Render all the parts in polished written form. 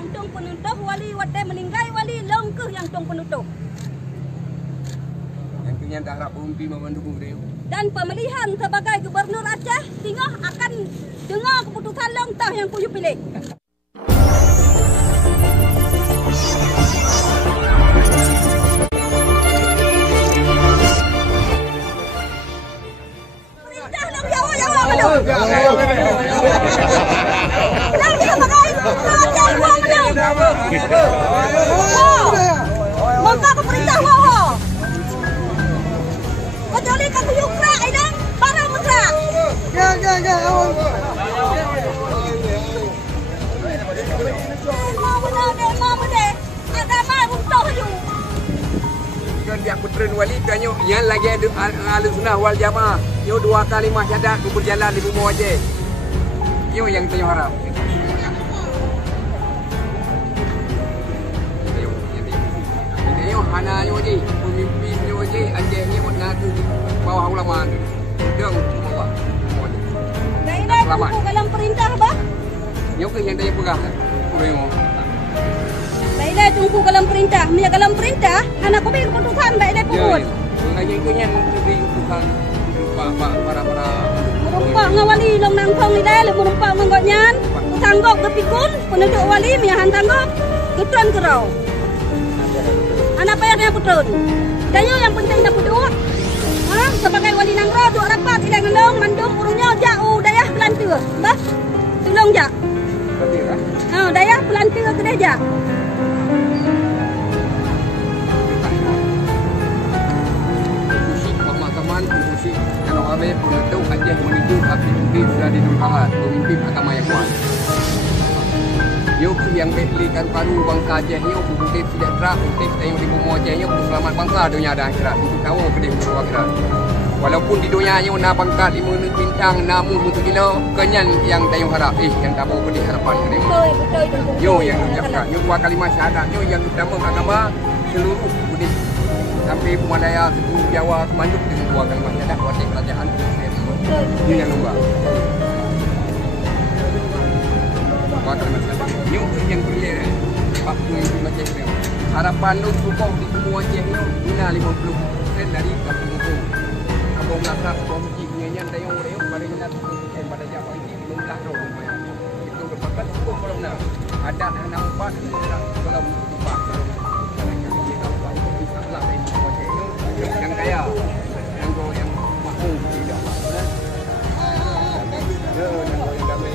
yang tung penutup wali wate meninggal wali lengkeh yang tung penutup. Yang punya tak harap umpi mendukung dia. Dan pemilihan sebagai gubernur Aceh tinggal akan dengar keputusan lengkah yang kuyu pilih. Perintah dong jawab belum? Maka ke perintah waho. Kecuali ke kuyuk rak ini barang mesra. Mau benar. Agama untuk you. Kan dia putren wali kanyo yang lagi ada ahli sunnah wal jamaah. Yo 2 kalimah syahadat berjalan di bumi Aceh. Yo yang tanya harap. Yo hana yo je, pemimpin yo je Aceh ni mengaku bawah ulama ni. Deng bawah. Baiklah tunggu dalam perintah bah. Yo ke yang tanya pegang. Kurang. Baiklah tunggu dalam perintah. Mia dalam perintah, anak kubing keputusan baiklah pukul. Lagi ikutnya lebih bukan para merumpak ngawali long nangkong ni dah, merumpak menggotnyan, sanggok kepikun, penduduk wali miahan tanggok, ketun kerau. Anak payahnya ketun. Dayo yang penting dah penduduk. Sebagai wali nangro duk rapat ilang ngelong mandung urungnya jauh dayah pelantir. Bah, tolong jak. Dayah pelantir kedai jak. Fungsi kalau Habib menuntut Aceh menuju aktiviti sudah dinulhalat pemimpin agama yang kuat. Yuk yang belikan paru bangsa Aceh yuk untuk sejahtera untuk tayang di bumi Aceh yuk untuk selamat bangsa dunia dan akhirat untuk tahu kedai untuk akhirat. Walaupun di dunia yuk nak pangkat 5 bintang namun untuk kilo kenyan yang tayang harap yang tak mau kedai harapan kedai. Yuk yang ucapkan yuk 2 kalimah syahadat yuk yang utama agama seluruh budaya sampai Pumalaya, seluruh Jawa, Semanjung dengan 2 kalimah syahadat wakil kerajaan ini yang luar. 2 kalimah syahadat. Ini untuk yang boleh Pak Pemimpin Aceh ni. Harapan lu cukup di semua Aceh ni guna 50% dari kampung itu. Kampung Melaka, kampung Masjid, nyanyian dayung dayung pada minat pada Jawa ini belum dah tahu. Itu berpakat cukup belum dah. Ada nampak kalau empat. Yang kaya, yang mahu tidak. Yang kami.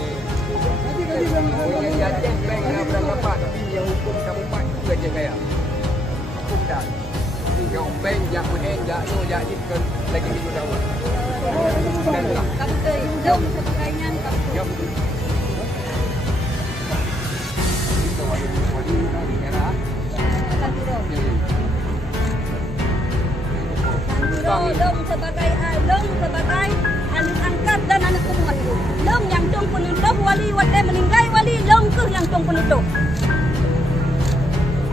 Yang Aceh bank nak berangkat, tapi yang hukum kamu pak juga je kaya. Hukum dah. Yang bank, yang main, yang no, yang ni kan lagi minggu dawan. Kamu jom sebagainya kamu. Itu wali era. Long sebagai anak angkat dan anak pembantu. Long yang tung penutup wali wate meninggal wali lengkeh yang tung penutup.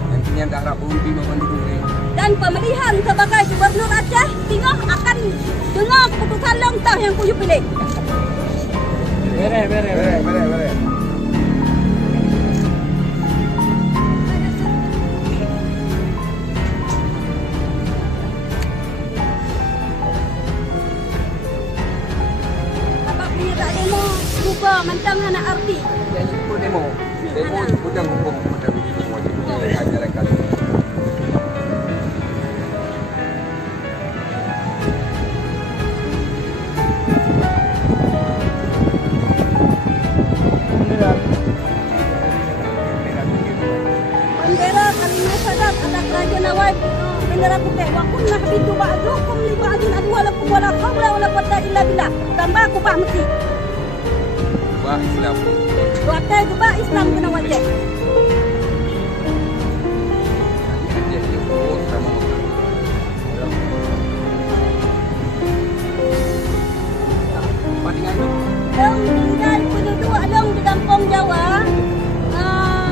Yang punya tak harap umpi mendukung dia. Dan pemilihan sebagai gubernur Aceh tinggal akan dengar keputusan lengkah yang kuyu pilih. Beres. Mantang anak arti. Yang itu demo hujang hukum pada semua jalan-jalan. Bendera kalimah syahadat atas Raja Nawab bendera putih. Wa kunna habitu ba'dukum li ba'din adwa lakum wala hawla wala quwwata illa billah. Tambah kubah mesti. Islam. Wakil juga Islam kena wajib. Long tinggal penduduk long di kampung Jawa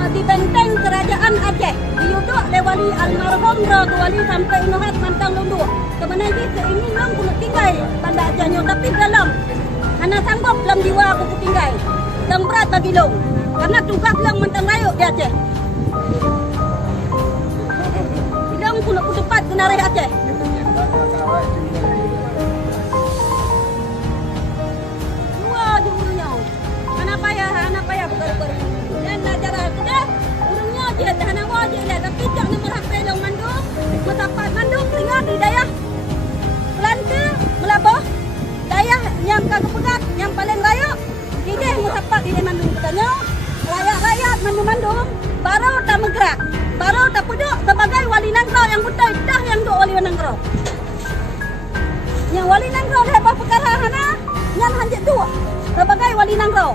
di benteng kerajaan Aceh. Diuduk oleh wali almarhum Raja Wali sampai Nuhat Mantang Lundu. Sebenarnya ini long kena tinggal pada Acehnya tapi dalam. Anak sanggup dalam jiwa aku tinggal. Dan berat bagi long. Karena tugas lang mentang rayo di Aceh. Bilang punak kutepat kena reh Aceh. Dua jumurnya. Anak payah ber. Dan ajar sudah urungnya je dah nak waje lah tapi tak nak merhak long mandung. Matapat mandung tinggal di dayah Kelantan, Melabah. Dayah yang kagak pegat, yang paling raya. Dia matapat di mandung katanya. Rakyat mandung-mandung baru tak bergerak, baru tak puduk sebagai wali negara yang betul dah yang duk wali negara. Yang wali negara lepas perkara hana, yang hanjat dua sebagai wali negara.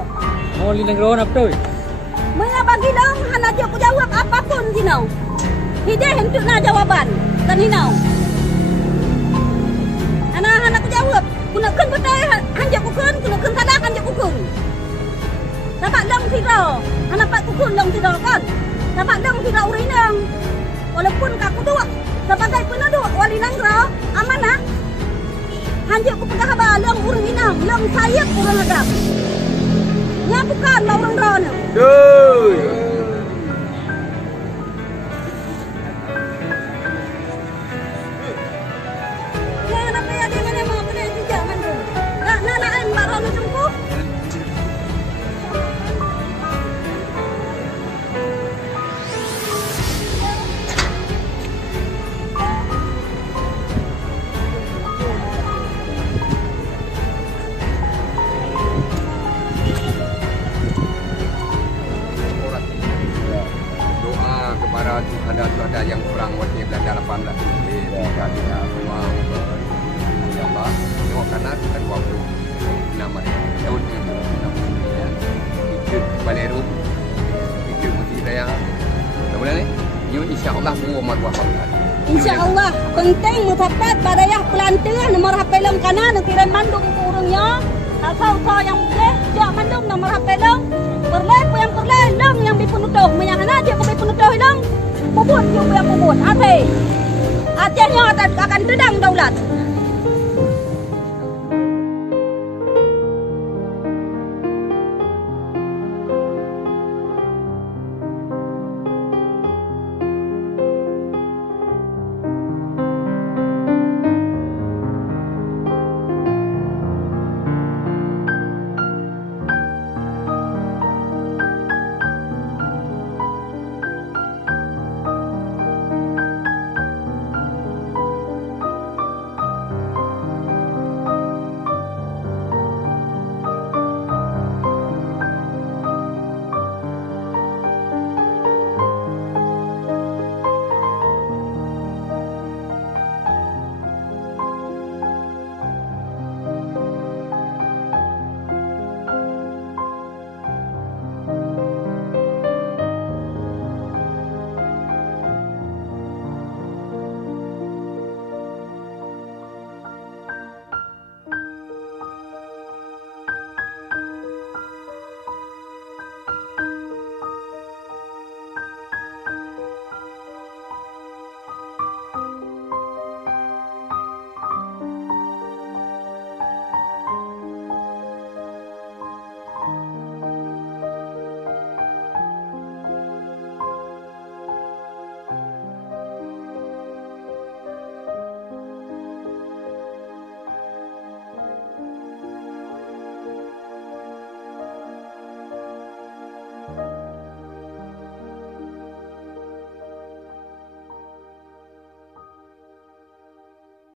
Wali negara apa tu? Mereka bagi dong hana dia aku jawab apapun sinau. Hideh hentuk na jawaban dan hinau. Hana aku jawab, kuna kun betul hanjat kukun, kuna kun salah hanjat kukun. Dapat long tidak, anak pak kukun long tidak kan? Dapat long tidak urinang. Walaupun kaku dua sebagai penduduk wali negara amanah. Hanjak ku pegang haba long urinang, long sayap urang agam. Nya bukan long urang ron. Doi. Ya anak payah di mana mau kena tidak mandung. Nak marah lu jemput. Kepada Tuhan ada yang kurang waktu Belanda 18 kita semua Allah tengok kanan dan waktu nama tahun 69 ikut Baleru ikut Mesti Raya kemudian ni insya-Allah buah marwah Allah Insya-Allah penting mutapat badayah pelantian nomor HP long kanan kirim mandung urungnya asal yang boleh jak mandung nomor HP long perleh long yang dipenutuh menyana dia ke penutuh long bubut yang bubut Aceh Acehnya akan tedang daulat